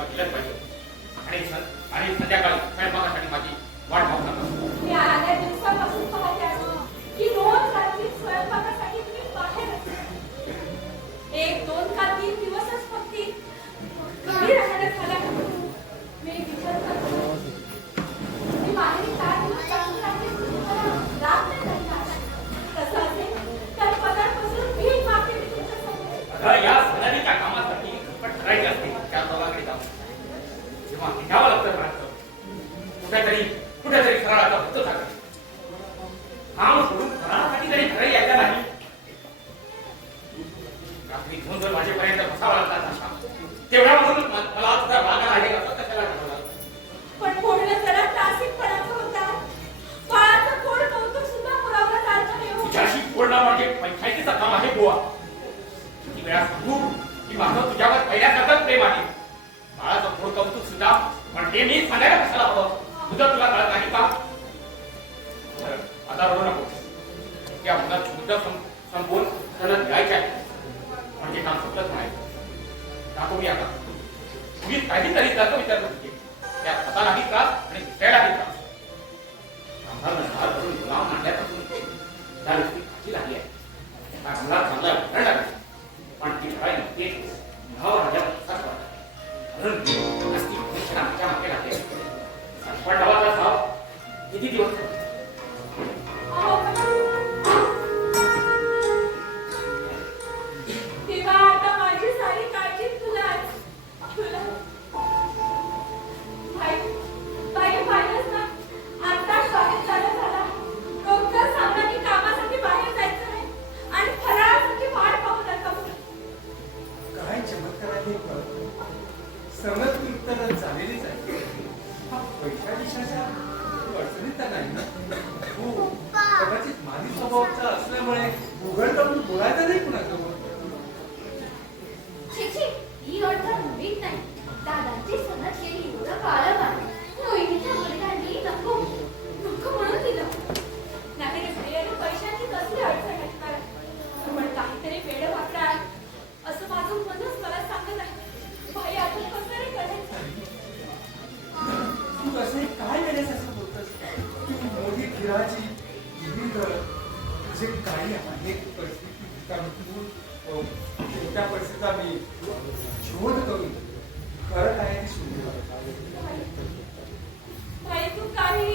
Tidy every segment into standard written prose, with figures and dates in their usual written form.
तुला दिलंच पाहिजे. आणि संध्याकाळी स्वयंपाकासाठी माझी वाट पाहू नका. मी आल्या दिवसापासून पाहते आहे की रोज रात्री स्वयंपाकासाठी तुम्ही बाहेर असता. एक दोन का 3 दिवसच फक्त घरी राहण्यात झाला. मी विचार करतो मी माहेरी 4 दिवस जाऊन राहते तुम्हाला रात नाही झाली. तसं असेल तर पदार्पासून भीक मागते मी तुमच्यासमोर. या सणाच्या कामासाठी खटपट करायची असते त्या दोघांकडे जाऊन जेव्हा घ्यावं लागतं राहतं कुठेतरी फराळाचा होतं झालं. काम सोडून फराळासाठी तरी घरी यायचं नाही. रात्री 2-2 वाजेपर्यंत बसावं लागतात अशा तेवढ्यापासून मला सुद्धा रागा आहे असं कशाला ठरवलं. पण बोलणं जरा तासिकपणाचं होता. बाळाचं गोड कौतुक सुद्धा पुरवलं जायचं नाही. तुझ्याशी बोलणं म्हणजे पैशाचं काम आहे बुवा. किती वेळा सांगू की माझं तुझ्यावर पहिल्यासारखंच प्रेम आहे. बाळाचं गोड कौतुक सुद्धा पण ते मी सांगायला कशाला हवं. तुझं तुला कळत नाही का. आता रडू नको. त्या मुलाची मुद्दा संपवून त्याला द्यायचे आहे म्हणजे काम संपलंच नाही. दाखवून आता तुम्ही काहीतरी त्याचं विचार करते त्या स्वतःलाही त्रास आणि दुसऱ्यालाही त्रास. करून गुलाम मांडल्यापासून त्या व्यक्ती खाची लागली आहे. त्या अंगात चांगला विचार लागला पण ती काय नव्हती. भाव राजा कसाच वाटत म्हणून असती आमच्या मागे लागले. पण नावाचा भाव किती दिवस तेव्हा आता माझी सारी काळजी तुला पाहिलंच ना. आत्ताच बाहेर झाला. डॉक्टर सांगला की कामासाठी बाहेर जायचं नाही आणि फराळासाठी वाट पाहू नका. काय चमत्कार आहे. सवलत उत्तर झालेलीच आहे. पैशा दिशाच्या अडचणीत तर नाही ना. हो कदाचित मानवी स्वभावाचा असल्यामुळे उघड करून बोलायचं नाही कुणासोबत. ही अडचण नवीन नाही. दादांची सनद गेली एवढं काळ आहे. मोहिनीच्या मुलांनी नको म्हणून दिलं नाही. भैयाने पैशाची कसली अडचण असणार पण काहीतरी वेळ वापरा असं माझं मनच मला सांगत आहे. भाई आपण कसं रे करायचं. तू कसे काय केलेस असं बोलतोस. तू मोठी फिराची तुझे काही अनेक परिस्थिती छोट्या परिस्थितीचा मी शोध करून खरं काय ती शोधून भाई तू काही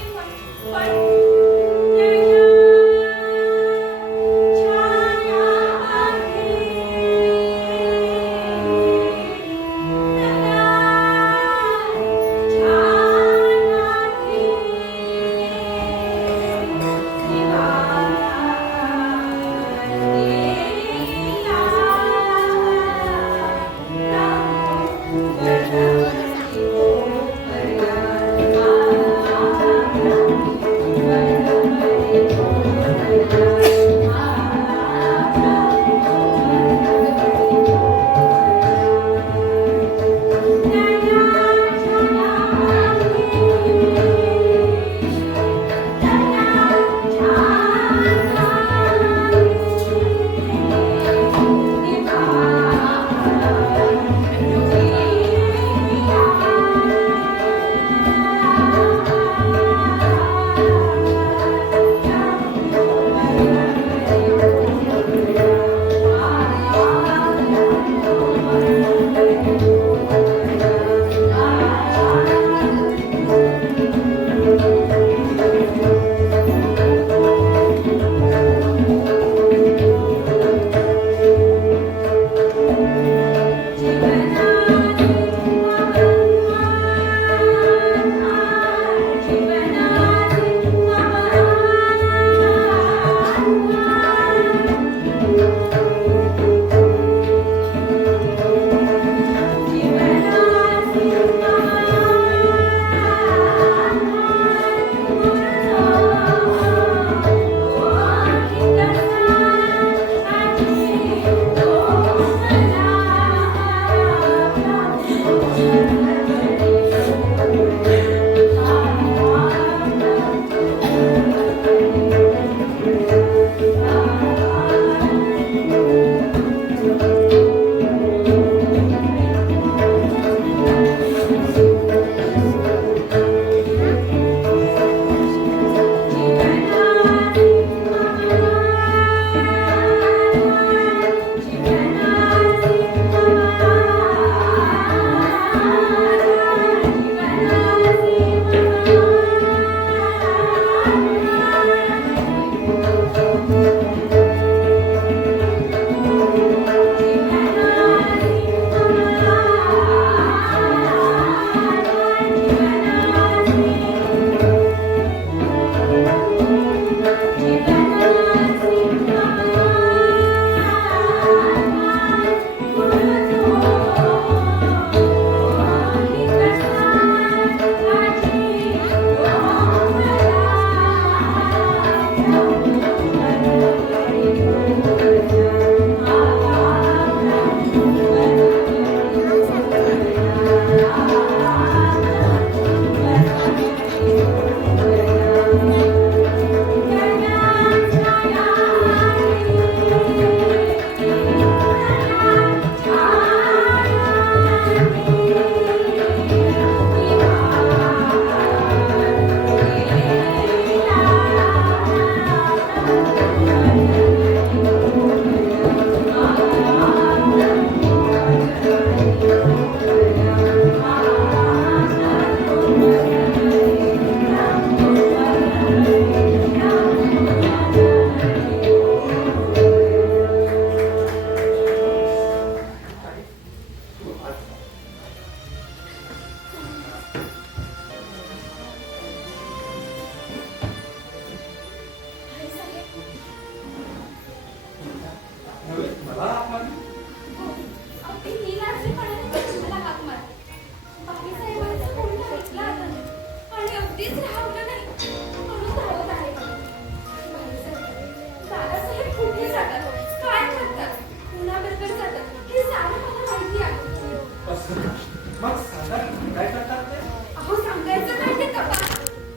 मग सांगा काय करतात ते? अहो सांगायचं काय ते कपा.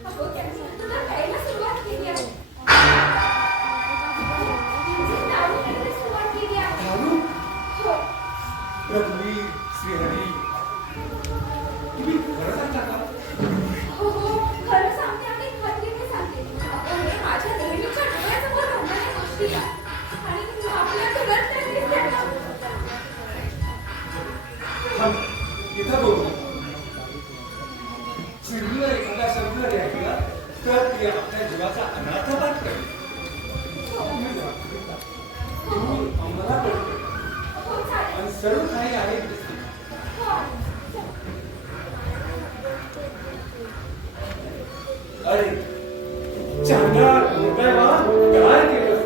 अहो त्यांनी आता प्यायला सुरुवात केली आहे. दारू प्यायला सुरुवात केली आहे. दारू? हो. रघुवीर, श्रीहरी, तुम्ही खरं सांगता का? हो हो खरं सांगते आणि खात्रीने सांगते. अहो हे माझ्या नेहमीच्या डोळ्यासमोर घडणाऱ्या गोष्टी आहे. आणि आपल्या घरात त्या दिसतात ना. थांब, इथं बोलू. चिडून एखादा शब्द ऐकला तर ते आपल्या जीवाचा अनाथापात करेल. तुम्ही रात्रीला, तुम्ही आम्हाला कळते हो चालेल. आणि सर्व काही आहे ते सांगा. हो. अरे चांगला मोठ्यावा काय केलं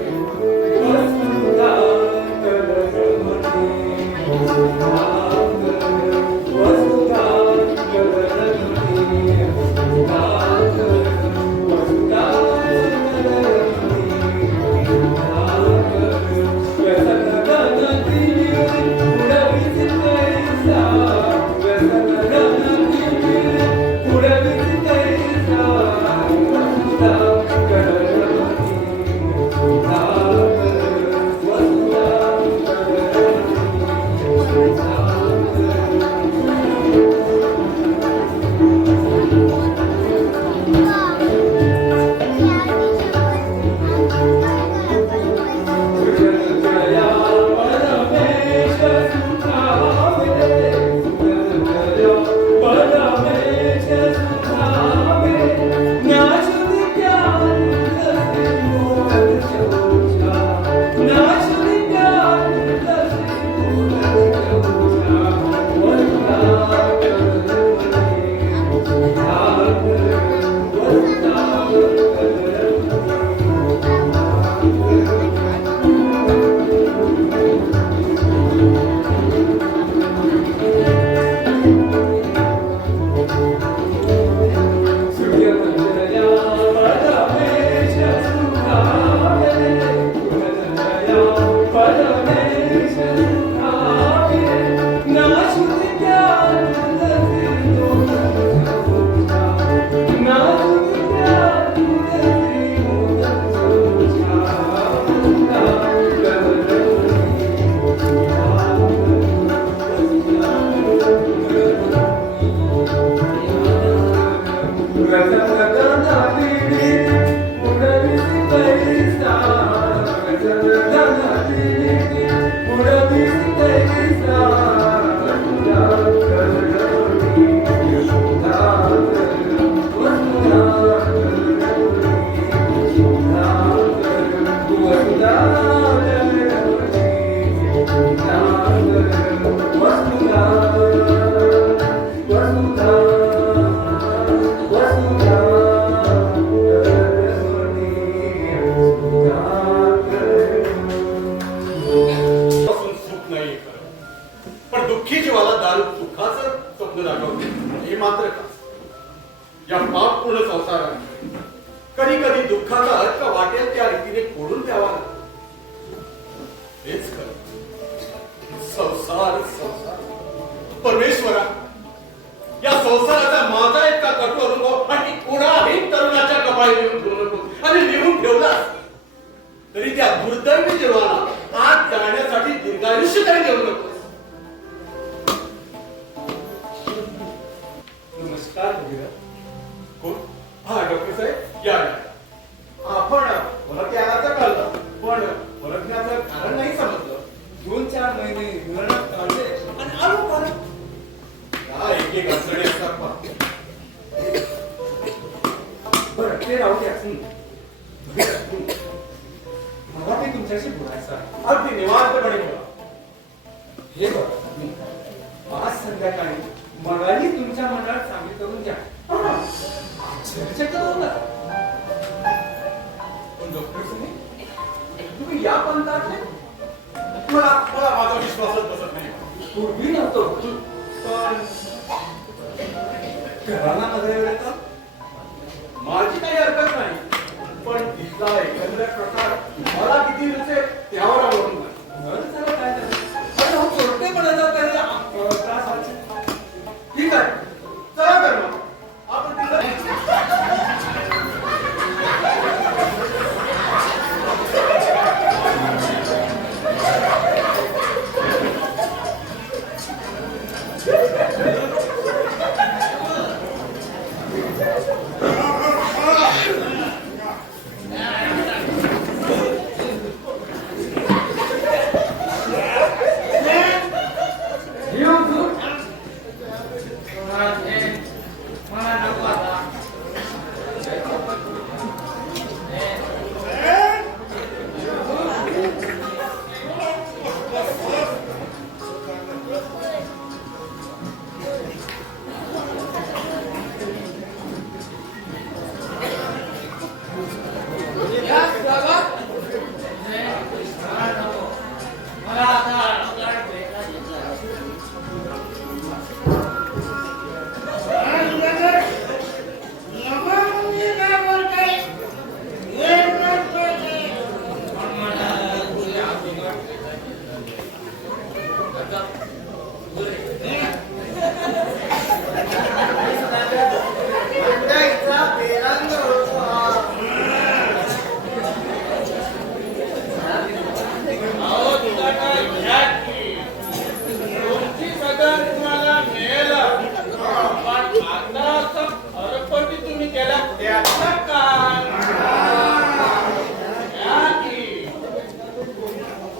कधी कधी दुःखाचा अर्थ वाटेल त्या रीतीने फोडून द्यावा हेच खरं. संसार संसार परमेश्वरा, या संसाराचा माझा इतका कटू अनुभव आणि कोणाही तरुणाच्या कपाळी लिहून ठेवू नको. आणि लिहून ठेवलास तरी त्या दुर्दैवी जीवाला आत जाण्यासाठी दीर्घायुष्य तरी देऊ नको. नमस्कार भगीरथ. कोण? हा डॉक्टर साहेब या. आपण परत यायचं कळलं पण परतण्याचं कारण नाही समजलं. 2-4 महिने निवडणूक काढले आणि आलो परत. काय एक एक अडचणी असतात पहा. बरं ते राहू द्या. मला ते तुमच्याशी बोलायचं आहे. अगदी निवांतपणे बोला. हे बघा, आज संध्याकाळी मलाही तुमच्या मंडळात चांगली करून द्या. चर्चा करू ना. पण डॉक्टर तुम्ही या पंथातले? मला माझा विश्वासच बसत नाही. पूर्वी नव्हतो पण घराण्यामध्ये येतं. माझी काही हरकत नाही पण तिथला एकंदर प्रकार मला किती रुचेल त्यावर अवलंबून आहे. बरं झालं काय झालं. अरे हो चोरटेपणाचा काही त्रास व्हायचा. मला नको आता. मला आता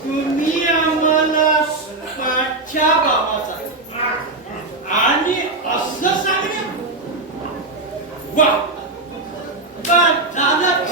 तुम्ही आम्हाला पाठच्या गावाचा आणि असं सांगण्या वा का झालं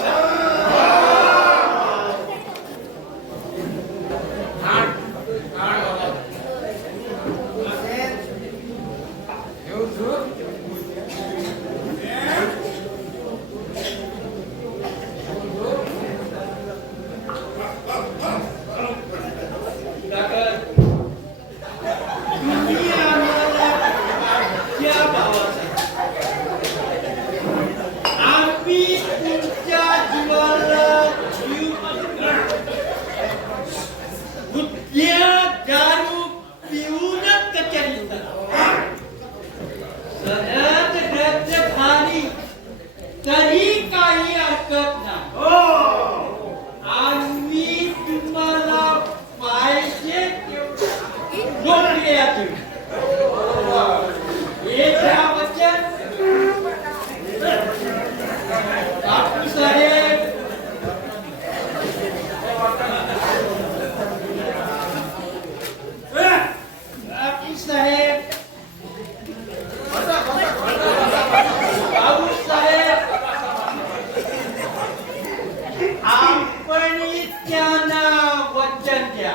तरी काही हरकत नाही. आम्ही तुम्हाला पाहिजे हे घ्या वचन. बापू साहेब बापू साहेब बाबू साहेब आपण त्यांना वचन द्या.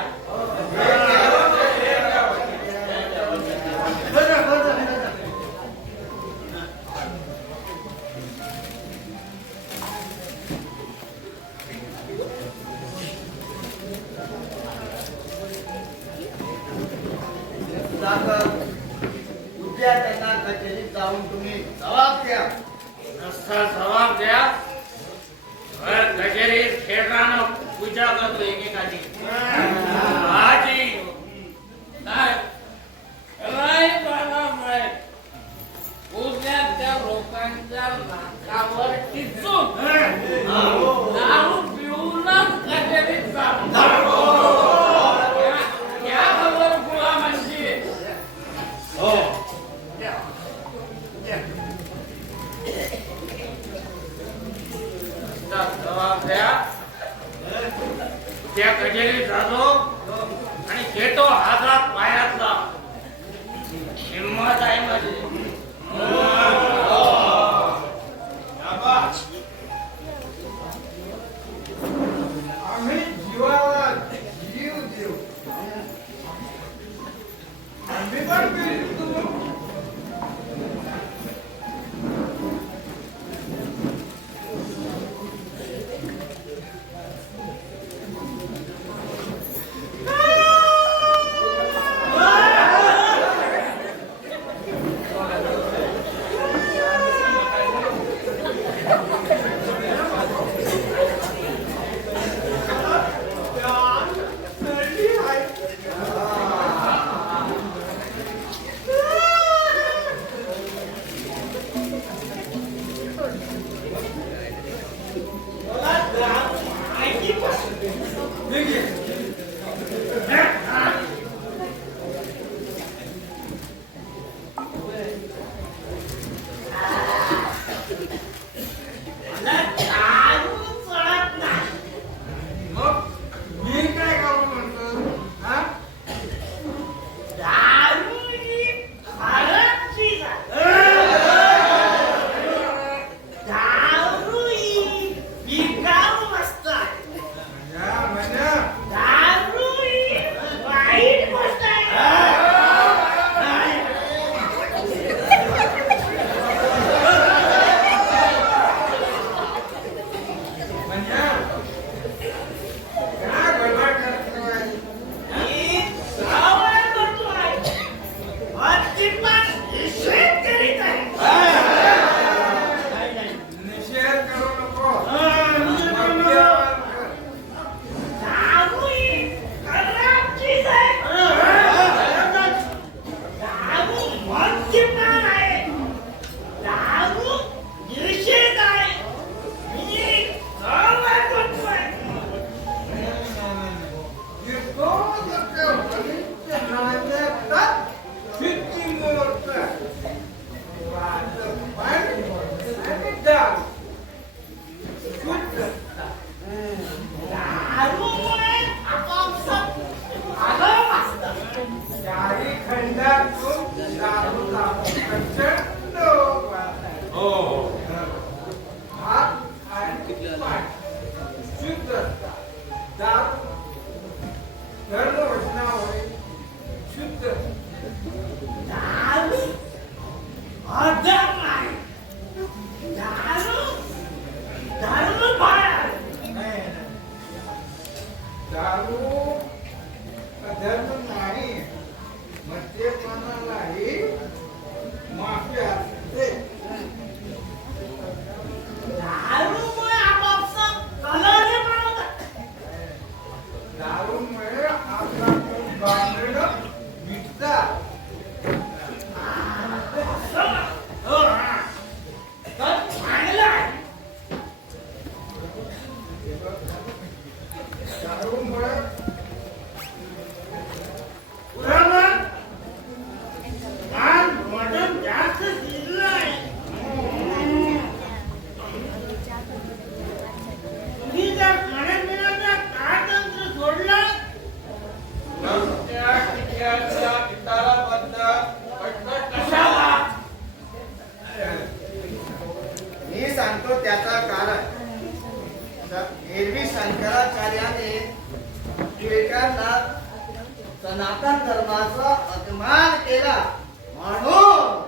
उद्या त्यांना कचेरीत जाऊन तुम्ही जबाब द्या. रस्ता जबाब द्या. कचेरीत खेळताना पूजा करतो एकेकाची. आजी काय बाळाबाई उद्या त्या लोकांच्या नाकावर टिचून दारू पिऊनच कचेरीत जा. क्या खबर गुलामांची. जबाब द्या. त्या कचेरीत जातो आणि घेतो हातात पायातला. हिंमत आहे माझी. आम्ही जीवाला जीव देऊ. आम्ही पण प्राण आहे. दारू निषेध आहे. मी गावात बसलोय. दारूमुळे आपापसात आलं वाचतं. चारी खंडातून दारूचा प्रचंड ओघ वाहत आहे. हात आणि पाय शुद्ध असतात. दारू धर्म वचनामुळे शुद्ध दारू अधर्म आहे. दारू धर्म पाळणार. दारू अधर्म नाही, मद्यपानालाही माफी असते. दारूमुळे आपापसात कलह बनवतात. दारूमुळे आपला बांधणं मिटतात. हो, हा. तर चांगलं आहे. दारूमुळे पुराणात मान मटण जास्त शिजलं आहे. तुम्ही जर खाण्यापिण्याचा काय तंत्र सोडलं कशाला? मी सांगतो त्याचा कारण. एरवी शंकराचार्याने टिळकांना सनातन धर्माचा अपमान केला म्हणून.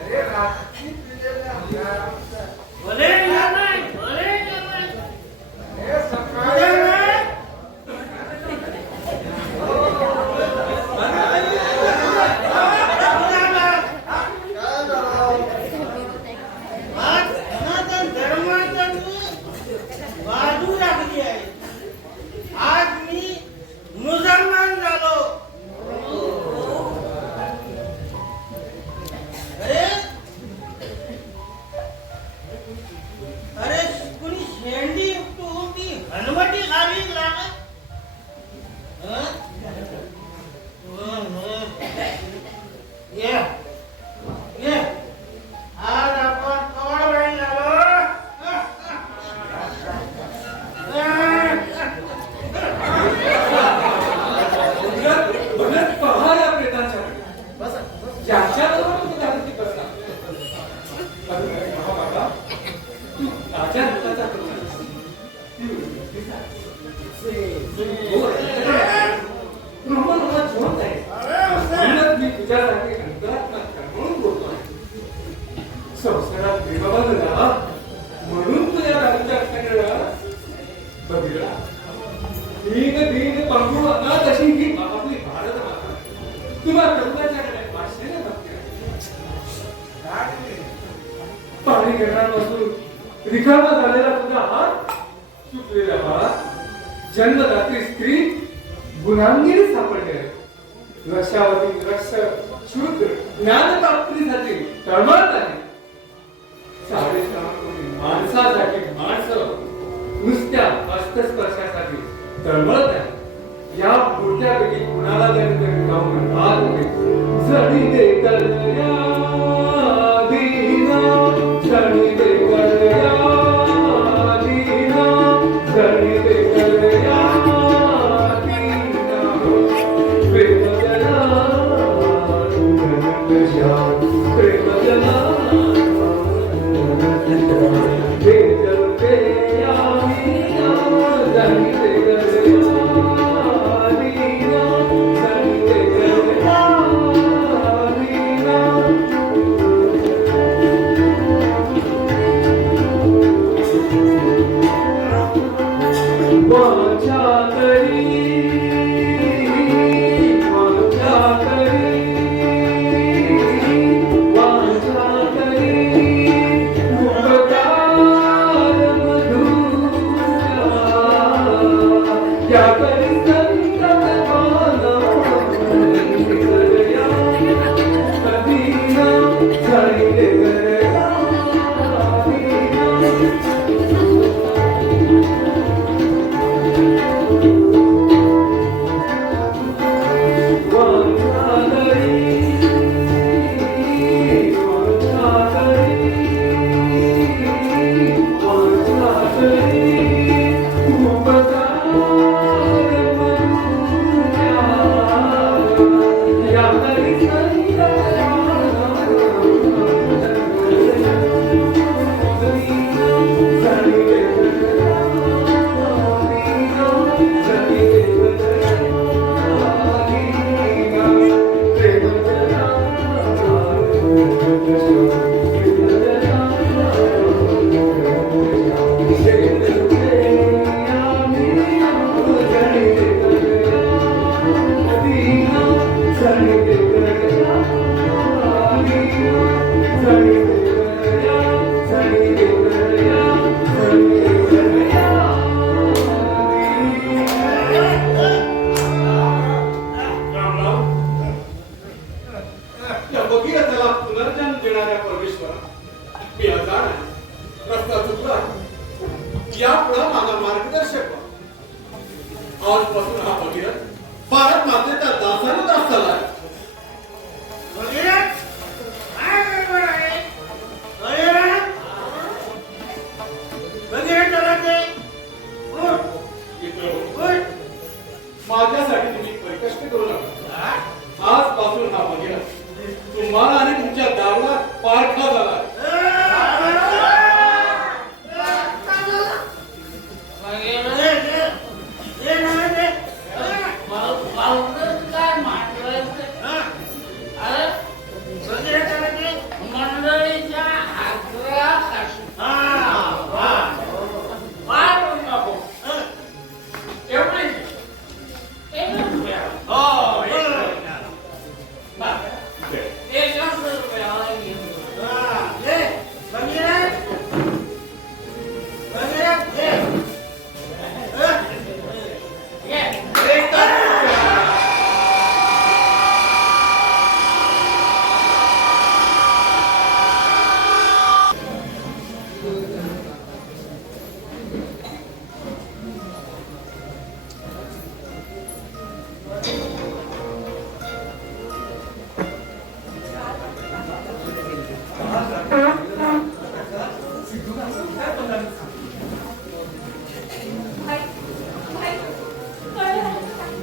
अरे रात्री पिलेल्या दारूचा भले या नाही, भले या नाही. हे सकाळी आज सनातन धर्माचा मी बाजू लागली आहे. आज मी मुसलमान झालो. अरे अरे कुणी शेंडी उपटून ती हनुवटी खाली लागत. ये ये आज आपण कवळ बहीण झालो. बघत पहा या प्रेतांच्याकडे. बसा. ज्याच्याबरोबर तुम्ही दारूची बसला. अरे महाबाबा, तू ताज्या रक्ताचा करू नकोस. ती वृत्तीच आहे. हो, ब्रह्मलोकात जिवंत आहे. म्हणूनच मी तुझ्यासाठी अंतरात्मा म्हणून बोलतोय. संसारात प्रेमबंध झाला म्हणून तू या दारूच्या रक्ताकडे बघितला. दीन पंगू अनाथ अशी ही आपली भारत माता तुम्हा प्रभूच्याकडे वाचलेले भक्ती आहे. पाणी घेण्यापासून रिकामा झालेला तुझा हात, चुकलेला हात, जन्मदात्री स्त्री गुणांगिरी सापडले. रक्षावती रक्ष शूद्र ज्ञान प्राप्तीसाठी तळमळत आहे. 6.5 कोटी माणसासाठी माणसं नुसत्या हस्तस्पर्शासाठी तळमळत आहे. या मोठ्यापैकी कुणाला तरी जाऊन हात होते. जडी दे कळया दीना, जडी दे कळया दीना, जडी दे कळया दीना. प्रेम जना तुझ्या प्रेम जना दे जलते या दीना, जडी दे या भगीरथाला पुनर्जन्म देणाऱ्या परमेश्वरा, मी अजाण आहे, रस्ता चुकला, यापुढे माझा मार्गदर्शक व्हा. आजपासून हा भगीरथ भारत मातेचा दासानुदास झालाय. भगीरथ, काय गडबड आहे? भगीरथ? भगीरथ जरासे उठ, मित्र हो, उठ. माझ्यासाठी तुम्ही परिकष्ट करू नका. आजपासून हा भगीरथ तुम्हाला आणि तुमच्या दारूला पारखा झाला. भाई, भाई, कळलं नाही का काही?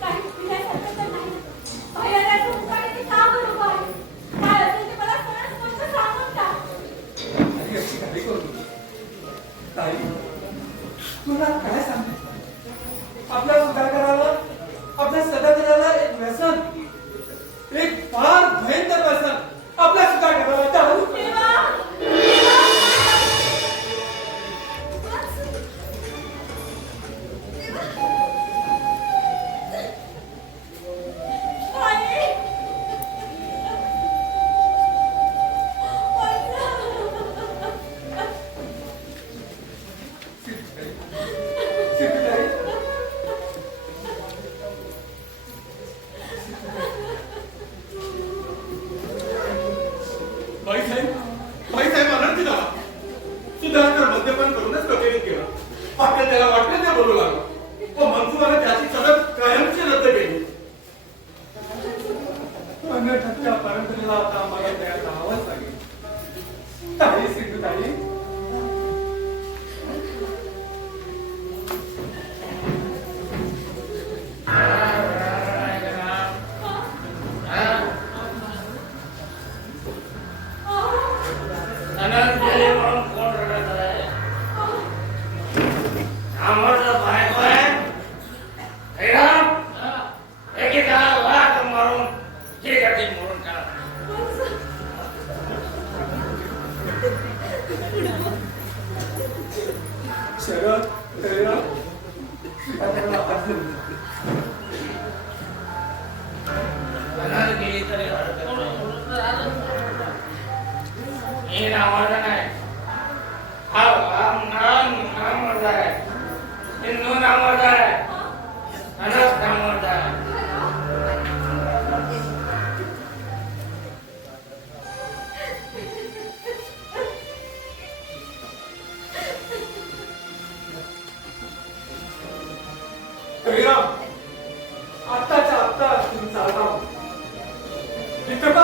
काही पिढ्यासारखं तर नाही. भयानक उपाय ते का बरोबर आहे? काय असेल ते मला सरळ स्पष्ट सांगून टाक. आणि अशी घाई करू नको. ताई, तुला काय सांगते? आपल्या सुधाकराला, आपल्या सदागराला एक व्यसन, एक फार भयंकर व्यसन आपल्या सुधाकराला दारू. देवा! बाईसाहेब आनंदी झाला. सुधाकर मद्यपान करूनच कचेरीत गेला. आपल्या त्याला वाटलं ते बोलू लागला. व मनसुबाने त्याची सतत कायमची रद्द केली. कर्नाटकच्या परंपरेला आता आम्हाला तयार राहावंच लागेल. ताई, सिद्धू ताई, शरद, दया, सुधाकराला आजून. हरिराम, आत्ताच्या आत्ता तुम्ही चालता. इथं